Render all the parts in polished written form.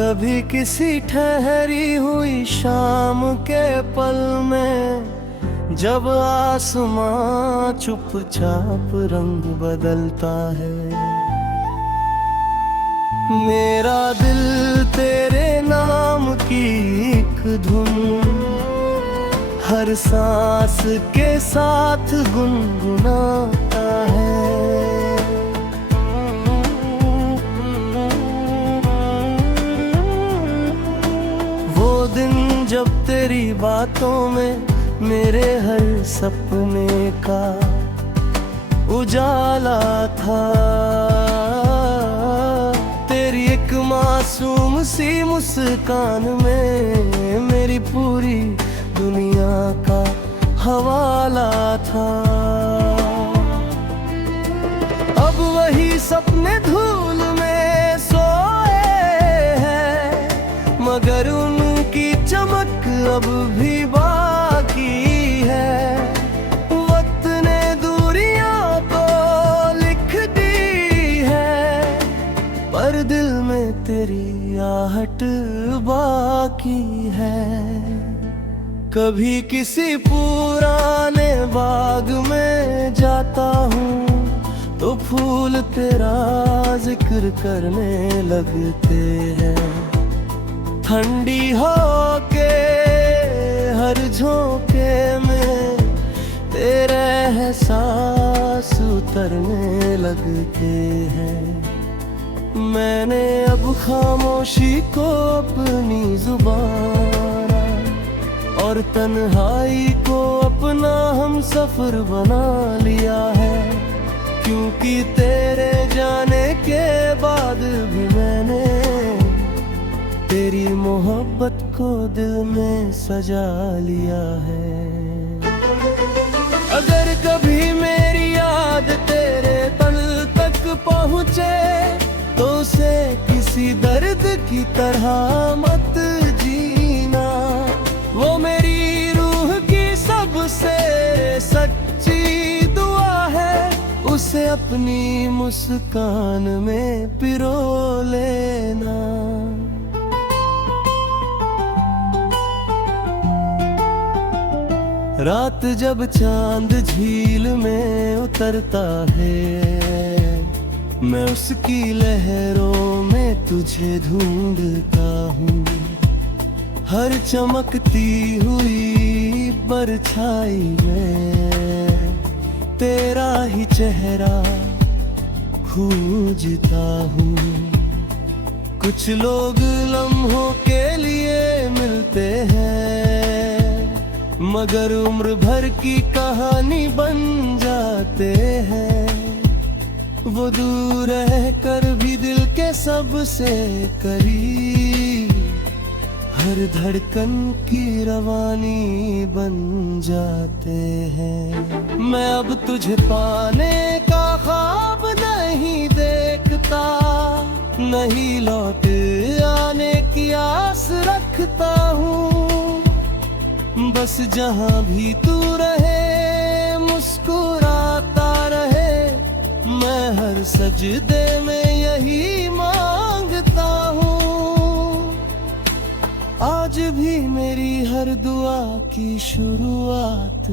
कभी किसी ठहरी हुई शाम के पल में, जब आसमां चुपचाप रंग बदलता है, मेरा दिल तेरे नाम की एक धुन हर सांस के साथ गुनगुनाता है। वो दिन जब तेरी बातों में मेरे हर सपने का उजाला था, तेरी एक मासूम सी मुस्कान में मेरी पूरी दुनिया का हवाला था। अब वही सपने धूल में सोए हैं, मगर उनकी चमक अब भी बाकी है। वक्त ने दूरियां तो लिख दी है, पर दिल में तेरी आहट बाकी है। कभी किसी पुराने बाग में जाता हूँ तो फूल तेरा जिक्र करने लगते हैं। ठंडी होके हर झोंके में तेरे एहसास उतरने लगते हैं। मैंने अब खामोशी को अपनी जुबान और तन्हाई को अपना हम सफर बना लिया है, क्योंकि तेरे जाने के बाद भी मैंने तेरी मोहब्बत को दिल में सजा लिया है। अगर कभी मेरी याद तेरे तल तक पहुँचे तो उसे किसी दर्द की तरह मत जीना। वो मेरी रूह की सबसे सच्ची दुआ है, उसे अपनी मुस्कान में पिरो लेना। रात जब चांद झील में उतरता है, मैं उसकी लहरों में तुझे ढूंढता हूँ। हर चमकती हुई परछाई में तेरा ही चेहरा खोजता हूँ। कुछ लोग लम्हों के लिए मिलते हैं, मगर उम्र भर की कहानी बन जाते हैं। वो दूर रह कर भी दिल के सबसे करीब हर धड़कन की रवानी बन जाते हैं। मैं अब तुझे पाने का ख्वाब नहीं देखता, नहीं लौट आने की आस रखता हूँ। बस जहाँ भी तू रहे मुस्कुराता रहे, मैं हर सजदे में यही मांगता हूँ। आज भी मेरी हर दुआ की शुरुआत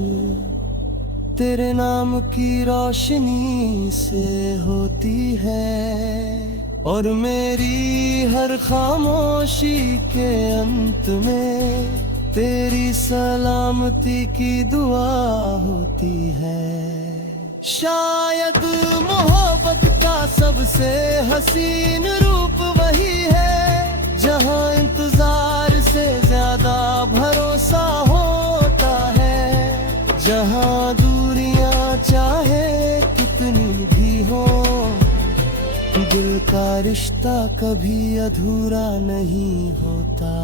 तेरे नाम की रोशनी से होती है, और मेरी हर खामोशी के अंत में तेरी सलामती की दुआ होती है। शायद मोहब्बत का सबसे हसीन रूप वही है, जहाँ इंतजार से ज्यादा भरोसा होता है। जहाँ दूरियां चाहे कितनी भी हो, दिल का रिश्ता कभी अधूरा नहीं होता।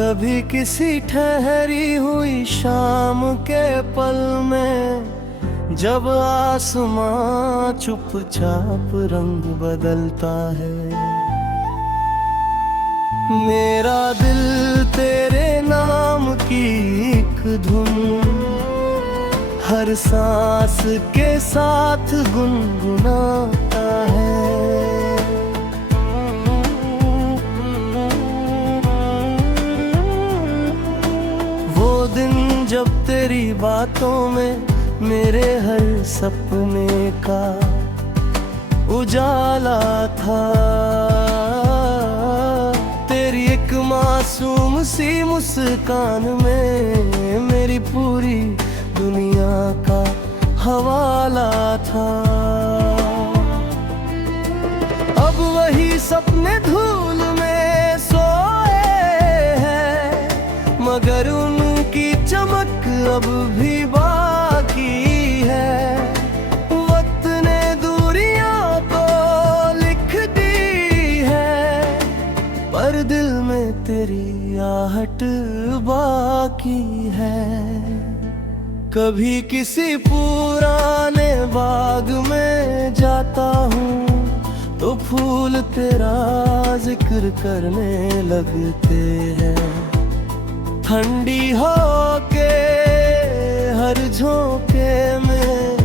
कभी किसी ठहरी हुई शाम के पल में, जब आसमां चुपचाप रंग बदलता है, मेरा दिल तेरे नाम की एक धुन हर सांस के साथ गुनगुनाता है। वो दिन जब तेरी बातों में मेरे हर सपने का उजाला था, तेरी एक मासूम सी मुस्कान में मेरी पूरी दुनिया का हवाला था। अब वही सपने धूल में सोए हैं, मगर उनकी चमक अब भी बाकी है। वक्त ने दूरियां तो लिख दी है, पर दिल में तेरी आहट बाकी है। कभी किसी पुराने बाग में जाता हूँ तो फूल तेरा जिक्र करने लगते हैं। ठंडी होके हर झोंके में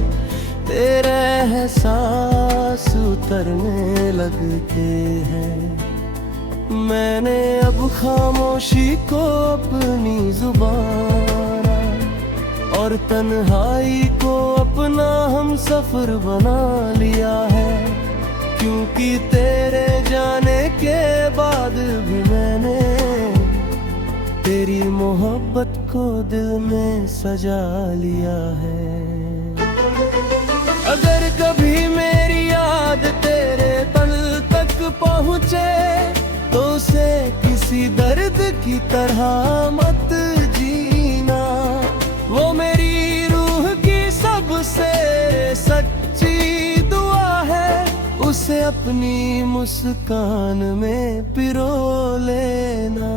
तेरे एहसास उतरने लगते हैं। मैंने अब खामोशी को अपनी जुबान और तन्हाई को अपना हम सफर बना लिया है, क्योंकि तेरे जाने के बाद भी मैंने तेरी मोहब्बत को दिल में सजा लिया है। अगर कभी मेरी याद तेरे तल तक पहुँचे तो उसे किसी दर्द की तरह मत जीना। वो मेरी रूह की सबसे सच्ची दुआ है, उसे अपनी मुस्कान में पिरो लेना।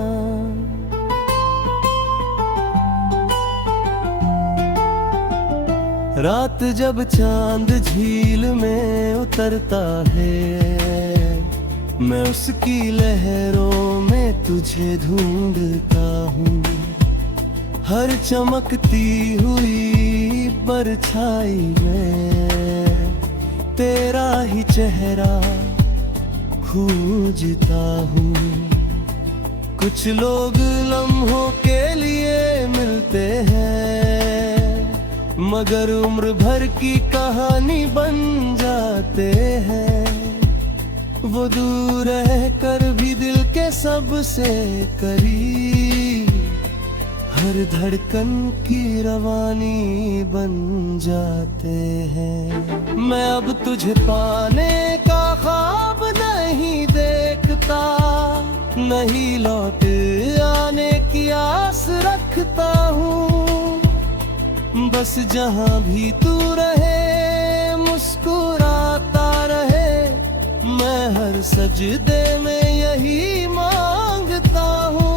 रात जब चांद झील में उतरता है, मैं उसकी लहरों में तुझे ढूंढता हूँ। हर चमकती हुई परछाई में तेरा ही चेहरा खोजता हूँ। कुछ लोग लम्हों के लिए मिलते हैं, मगर उम्र भर की कहानी बन जाते हैं। वो दूर रह कर भी दिल के सबसे करीब, हर धड़कन की रवानी बन जाते हैं। मैं अब तुझे पाने का ख्वाब नहीं देखता, नहीं लौट आने की आस रखता हूँ। बस जहाँ भी तू रहे मुस्कुराता रहे, मैं हर सजदे में यही मांगता हूँ।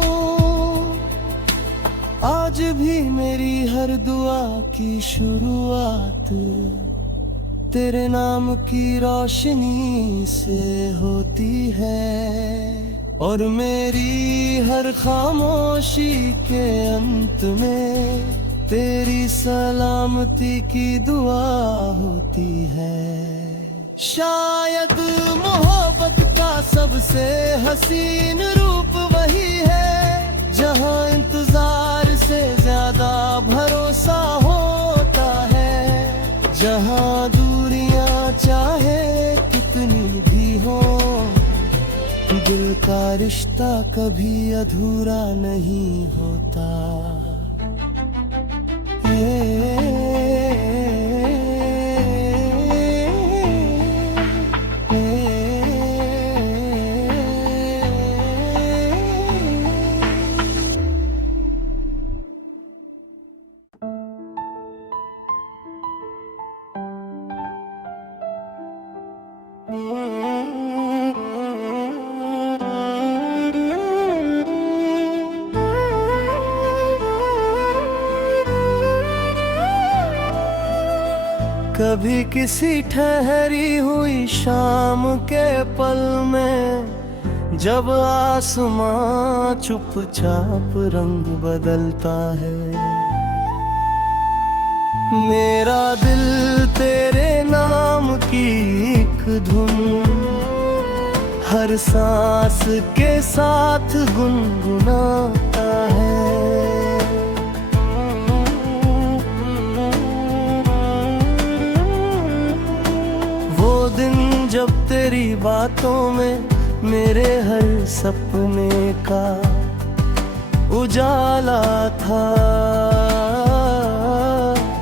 आज भी मेरी हर दुआ की शुरुआत तेरे नाम की रोशनी से होती है, और मेरी हर खामोशी के अंत में तेरी सलामती की दुआ होती है। शायद मोहब्बत का सबसे हसीन रूप वही है, जहाँ इंतजार से ज्यादा भरोसा होता है। जहाँ दूरियां चाहे कितनी भी हो, दिल का रिश्ता कभी अधूरा नहीं होता। कभी किसी ठहरी हुई शाम के पल में, जब आसमां चुपचाप रंग बदलता है, मेरा दिल तेरे नाम की एक धुन हर सांस के साथ गुनगुनाता है। वो दिन जब तेरी बातों में मेरे हर सपने का उजाला था,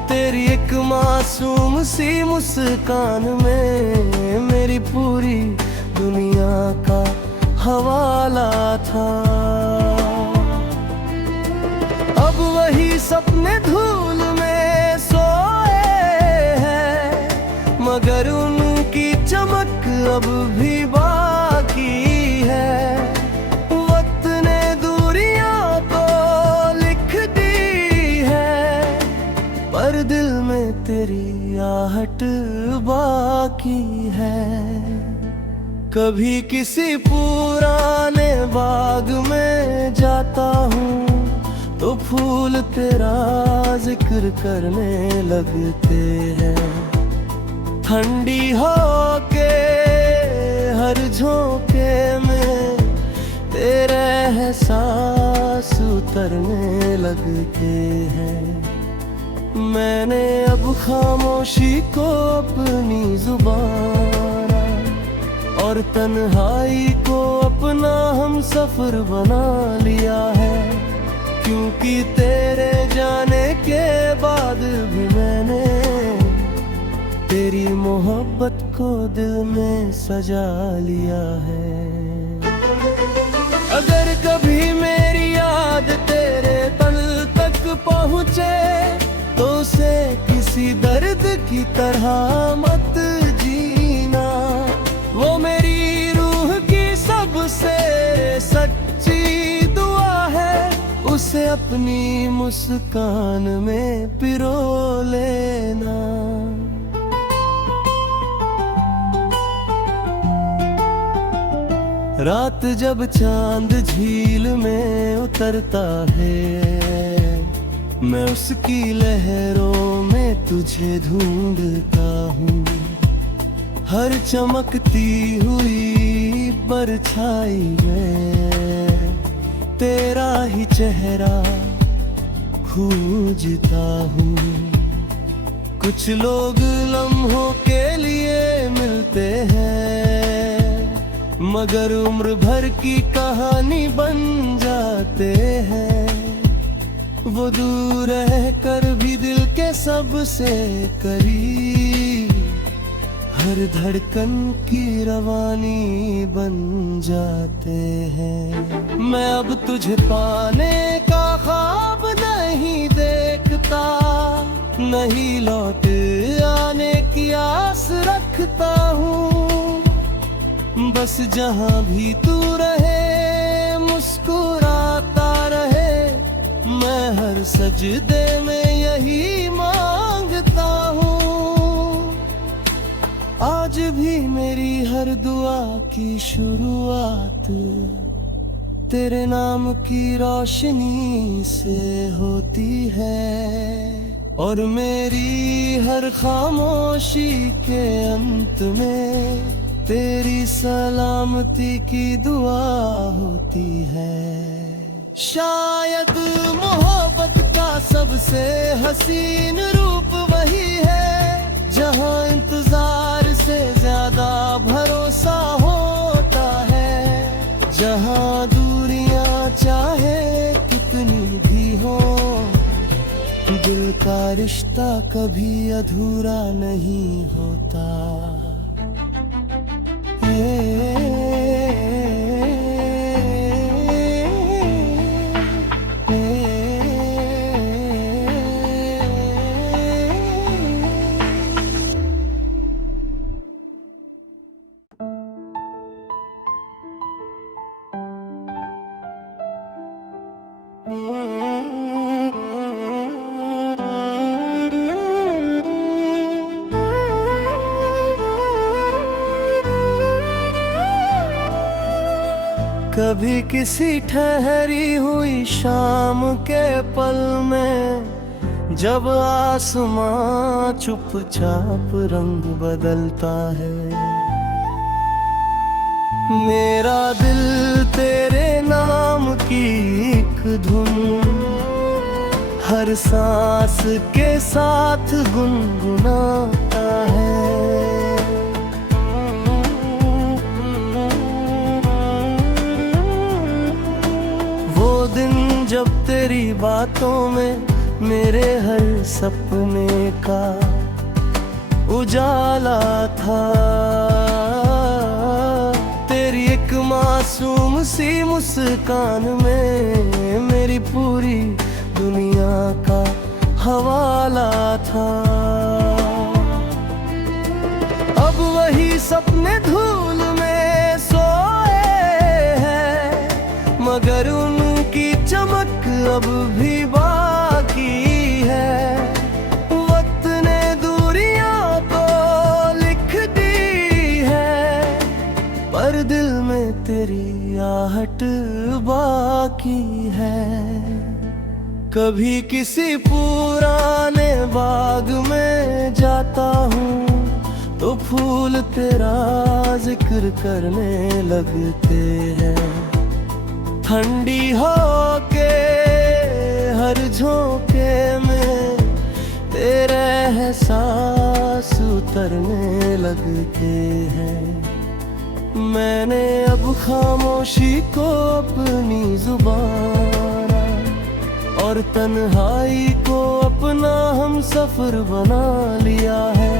तेरी एक मासूम सी मुस्कान में मेरी पूरी दुनिया का हवाला था। अब वही सपने धूल में सोए हैं, मगर उनकी चमक अब भी बाकी है। वक्त ने दूरियां तो लिख दी है, पर दिल में तेरी आहट बाकी है। कभी किसी पुराने बाग में जाता हूँ तो फूल तेरा जिक्र करने लगते हैं। ठंडी हवा के हर झोंके में तेरे एहसास उतरने लगते हैं। मैंने अब खामोशी को अपनी जुबान और तन्हाई को अपना हम सफर बना लिया है, क्योंकि तेरे जाने के बाद भी मैंने तेरी मोहब्बत को दिल में सजा लिया है। अगर कभी मेरी याद तेरे तल तक पहुँचे तो उसे किसी दर्द की तरह मत जीना। वो मेरी रूह की सबसे सच्ची दुआ है, उसे अपनी मुस्कान में पिरो लेना। रात जब चांद झील में उतरता है, मैं उसकी लहरों में तुझे ढूंढता हूँ। हर चमकती हुई परछाई में तेरा ही चेहरा खोजता हूँ। कुछ लोग लम्हों के लिए मिलते हैं, मगर उम्र भर की कहानी बन जाते हैं। वो दूर रह कर भी दिल के सबसे करीब, हर धड़कन की रवानी बन जाते हैं। मैं अब तुझे पाने का ख्वाब नहीं देखता, नहीं लौट आने की आस रखता हूँ। बस जहाँ भी तू रहे मुस्कुराता रहे, मैं हर सजदे में यही मांगता हूँ। आज भी मेरी हर दुआ की शुरुआत तेरे नाम की रोशनी से होती है, और मेरी हर खामोशी के अंत में तेरी सलामती की दुआ होती है। शायद मोहब्बत का सबसे हसीन रूप वही है, जहाँ इंतजार से ज्यादा भरोसा होता है। जहाँ दूरियां चाहे कितनी भी हो, दिल का रिश्ता कभी अधूरा नहीं होता। कभी किसी ठहरी हुई शाम के पल में, जब आसमां चुपचाप रंग बदलता है, मेरा दिल तेरे नाम की एक धुन हर सांस के साथ गुनगुनाता है। वो दिन जब तेरी बातों में मेरे हर सपने का उजाला था, तेरी एक मासूम सी मुस्कान में मेरी पूरी दुनिया का हवाला था। अब वही सपने धूल में सोए हैं, मगर उनकी चमक अब भी बाकी है। वक्त ने दूरियां तो लिख दी है, पर दिल में तेरी आहट बाकी है। कभी किसी पुराने बाग में जाता हूँ तो फूल तेरा जिक्र करने लगते हैं। ठंडी हवा के हर झोंके में तेरे एहसास उतरने लगते हैं। मैंने अब खामोशी को अपनी जुबान और तन्हाई को अपना हम सफर बना लिया है,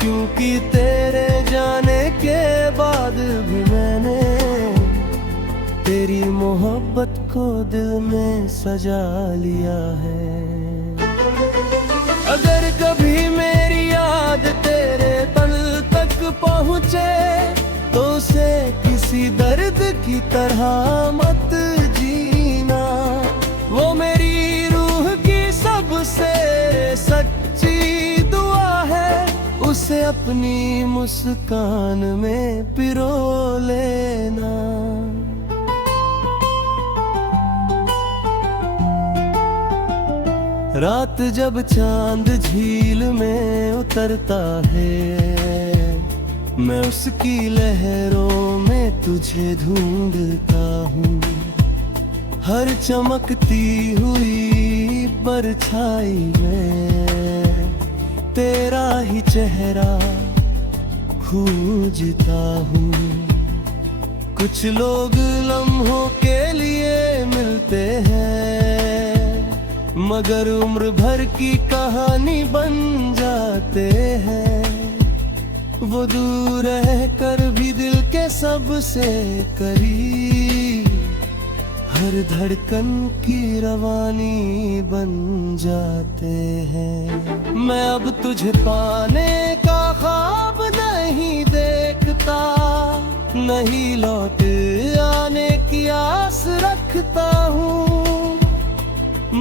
क्योंकि तेरे जाने के बाद भी मैंने तेरी मोहब्बत को दिल में सजा लिया है। अगर कभी मेरी याद तेरे तल तक पहुँचे तो उसे किसी दर्द की तरह मत जीना। वो मेरी रूह की सबसे सच्ची दुआ है, उसे अपनी मुस्कान में पिरो लेना। रात जब चांद झील में उतरता है, मैं उसकी लहरों में तुझे ढूंढता हूँ। हर चमकती हुई परछाई में तेरा ही चेहरा खोजता हूँ। कुछ लोग लम्हों के लिए मिलते हैं, मगर उम्र भर की कहानी बन जाते हैं। वो दूर रह कर भी दिल के सबसे करीब, हर धड़कन की रवानी बन जाते हैं। मैं अब तुझे पाने का ख्वाब नहीं देखता, नहीं लौट आने की आस रखता हूँ।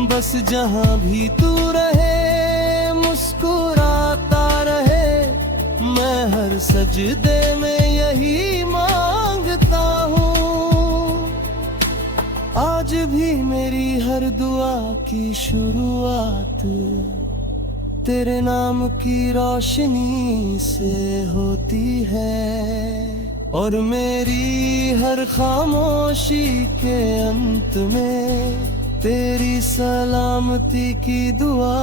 बस जहाँ भी तू रहे मुस्कुराता रहे, मैं हर सजदे में यही मांगता हूँ। आज भी मेरी हर दुआ की शुरुआत तेरे नाम की रोशनी से होती है, और मेरी हर खामोशी के अंत में तेरी सलामती की दुआ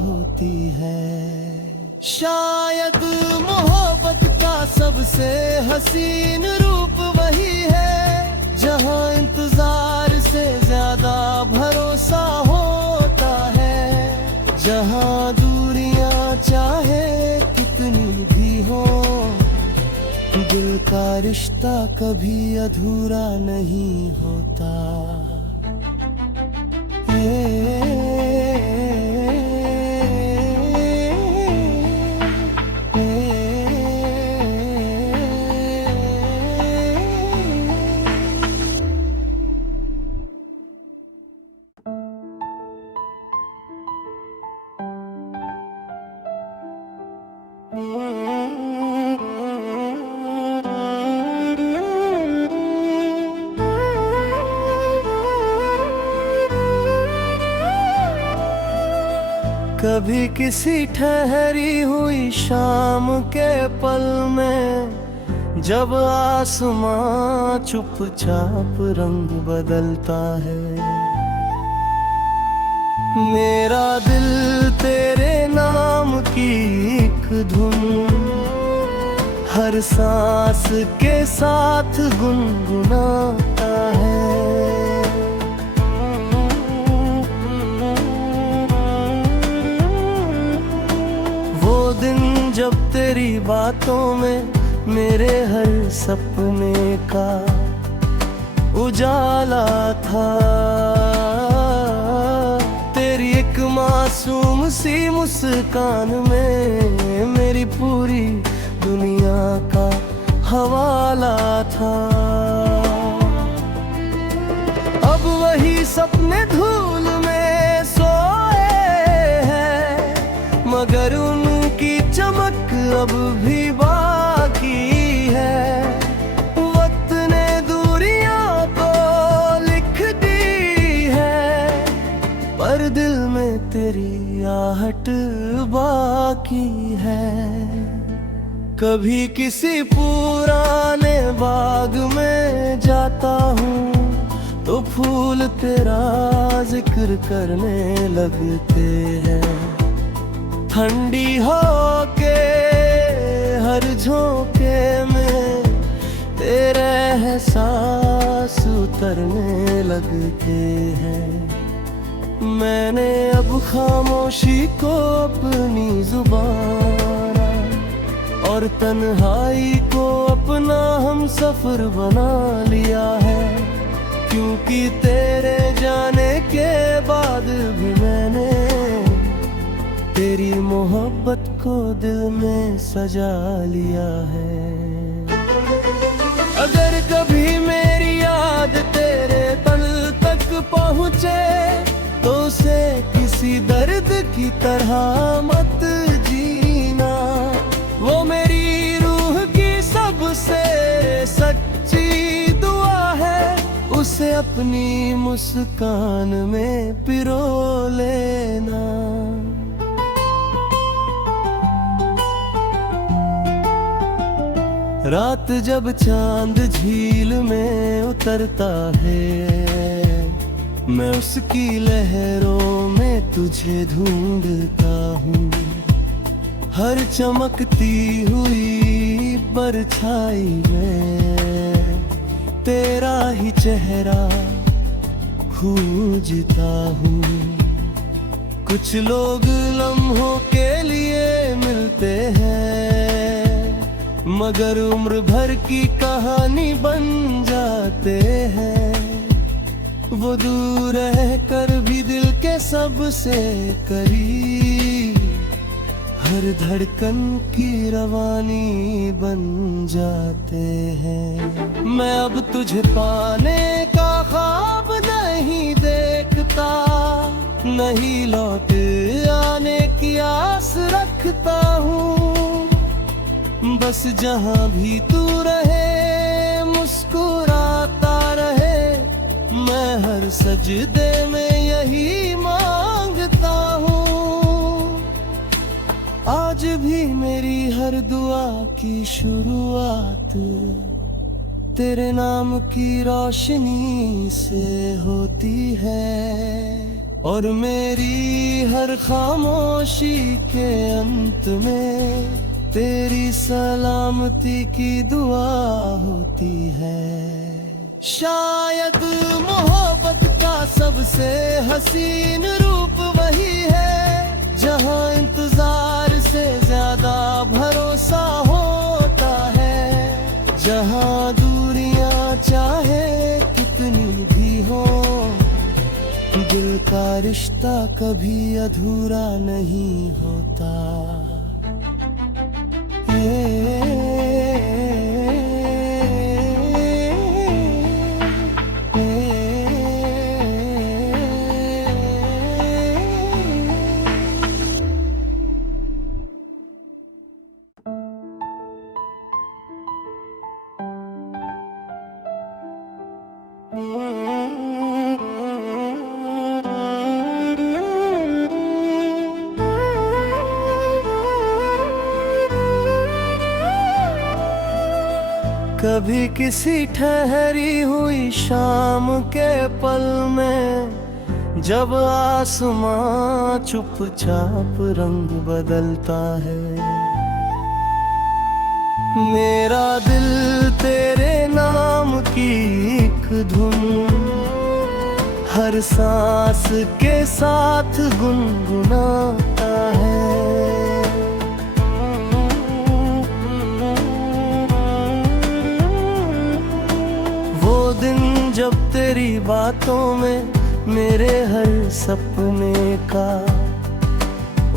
होती है। शायद मोहब्बत का सबसे हसीन रूप वही है, जहाँ इंतजार से ज्यादा भरोसा होता है। जहाँ दूरियां चाहे कितनी भी हो, दिल का रिश्ता कभी अधूरा नहीं होता। कभी किसी ठहरी हुई शाम के पल में, जब आसमां चुपचाप रंग बदलता है, मेरा दिल तेरे नाम की एक धुन हर सांस के साथ गुनगुनाता है। वो दिन जब तेरी बातों में मेरे हर सपने का उजाला था, तेरी एक मासूम सी मुस्कान में मेरी पूरी दुनिया का हवाला था। अब वही सपने धूल में सोए हैं, मगर उनकी चमक अब भी बाकी है। वक्त ने दूरियां तो लिख दी है, पर दिल में तेरी आहट बाकी है। कभी किसी पुराने बाग में जाता हूँ तो फूल तेरा जिक्र करने लगते हैं। ठंडी हवा के हर झोंके में तेरे एहसास उतरने लगते हैं। मैंने अब खामोशी को अपनी जुबान और तन्हाई को अपना हम सफर बना लिया है, क्योंकि तेरे जाने के बाद भी मैंने तेरी मोहब्बत को दिल में सजा लिया है। अगर कभी मेरी याद तेरे तल तक पहुँचे तो उसे किसी दर्द की तरह मत जीना। वो मेरी रूह की सबसे सच्ची दुआ है, उसे अपनी मुस्कान में पिरो लेना। रात जब चांद झील में उतरता है, मैं उसकी लहरों में तुझे ढूंढता हूँ। हर चमकती हुई परछाई में तेरा ही चेहरा खोजता हूँ। कुछ लोग लम्हों के लिए मिलते हैं, मगर उम्र भर की कहानी बन जाते हैं। वो दूर रह कर भी दिल के सबसे करीब, हर धड़कन की रवानी बन जाते हैं। मैं अब तुझे पाने का ख्वाब नहीं देखता, नहीं लौट आने की आस रखता हूँ। बस जहाँ भी तू रहे मुस्कुराता रहे, मैं हर सजदे में यही मांगता हूँ। आज भी मेरी हर दुआ की शुरुआत तेरे नाम की रोशनी से होती है, और मेरी हर खामोशी के अंत में तेरी सलामती की दुआ होती है। शायद मोहब्बत का सबसे हसीन रूप वही है, जहाँ इंतजार से ज्यादा भरोसा होता है। जहाँ दूरियां चाहे कितनी भी हो, दिल का रिश्ता कभी अधूरा नहीं होता। कभी किसी ठहरी हुई शाम के पल में, जब आसमां चुपचाप रंग बदलता है, मेरा दिल तेरे नाम की एक धुन हर सांस के साथ गुनगुनाता है। वो दिन जब तेरी बातों में मेरे हर सपने का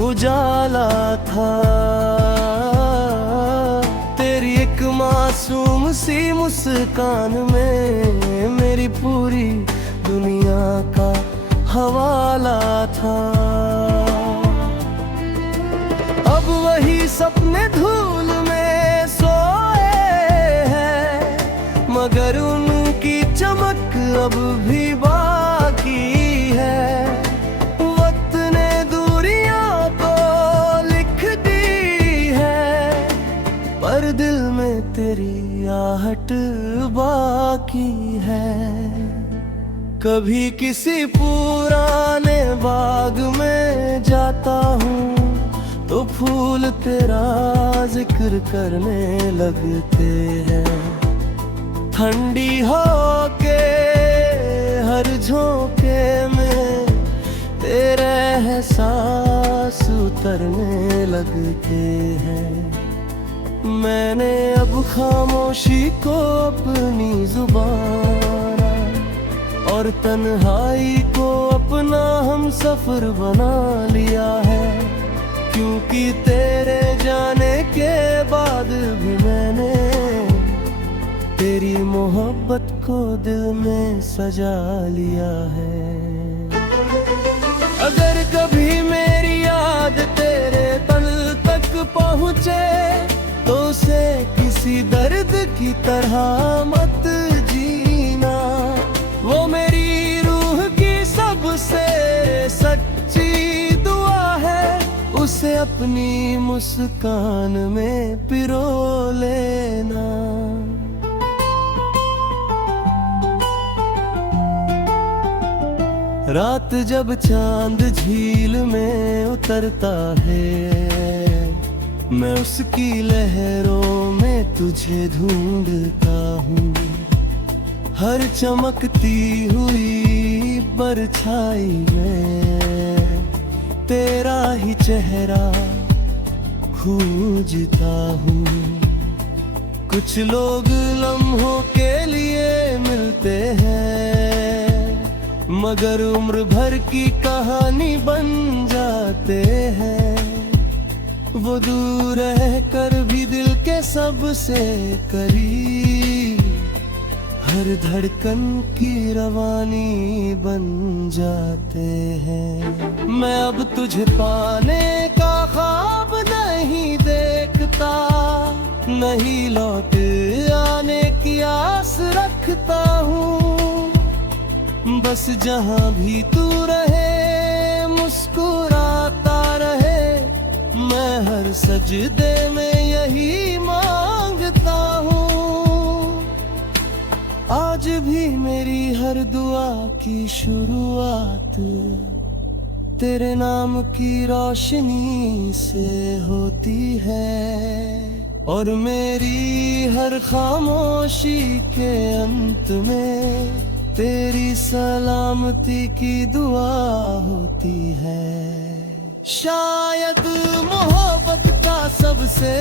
उजाला था, तेरी एक मासूम सी मुस्कान में मेरी पूरी दुनिया का हवाला था। अब वही सपने धूल में सोए हैं, मगर उनकी चमक अब भी बाकी है। वक्त ने दूरियां तो लिख दी है, पर दिल में तेरी आहट बाकी है। कभी किसी पुराने बाग में जाता हूँ तो फूल तेरा जिक्र करने लगते हैं। ठंडी हवा के हर झोंके में तेरे एहसास उतरने लगते हैं। मैंने अब खामोशी को अपनी जुबान और तन्हाई को अपना हम सफर बना लिया है, क्योंकि तेरे जाने के बाद भी मैंने तेरी मोहब्बत को दिल में सजा लिया है। अगर कभी मेरी याद तेरे तन तक पहुँचे तो उसे किसी दर्द की तरह मत जीना। वो मेरी रूह की सबसे सच्ची दुआ है, उसे अपनी मुस्कान में पिरो लेना। रात जब चांद झील में उतरता है, मैं उसकी लहरों में तुझे ढूंढता हूँ। हर चमकती हुई परछाई में तेरा ही चेहरा खोजता हूँ। कुछ लोग लम्हों के लिए मिलते हैं, मगर उम्र भर की कहानी बन जाते हैं। वो दूर रह कर भी दिल के सबसे करीब, हर धड़कन की रवानी बन जाते हैं। मैं अब तुझे पाने का ख्वाब नहीं देखता, नहीं लौट आने की आस रखता हूँ। बस जहाँ भी तू रहे मुस्कुराता रहे, मैं हर सजदे में यही मांगता हूँ। आज भी मेरी हर दुआ की शुरुआत तेरे नाम की रोशनी से होती है, और मेरी हर खामोशी के अंत में तेरी सलामती की दुआ होती है। शायद मोहब्बत का सबसे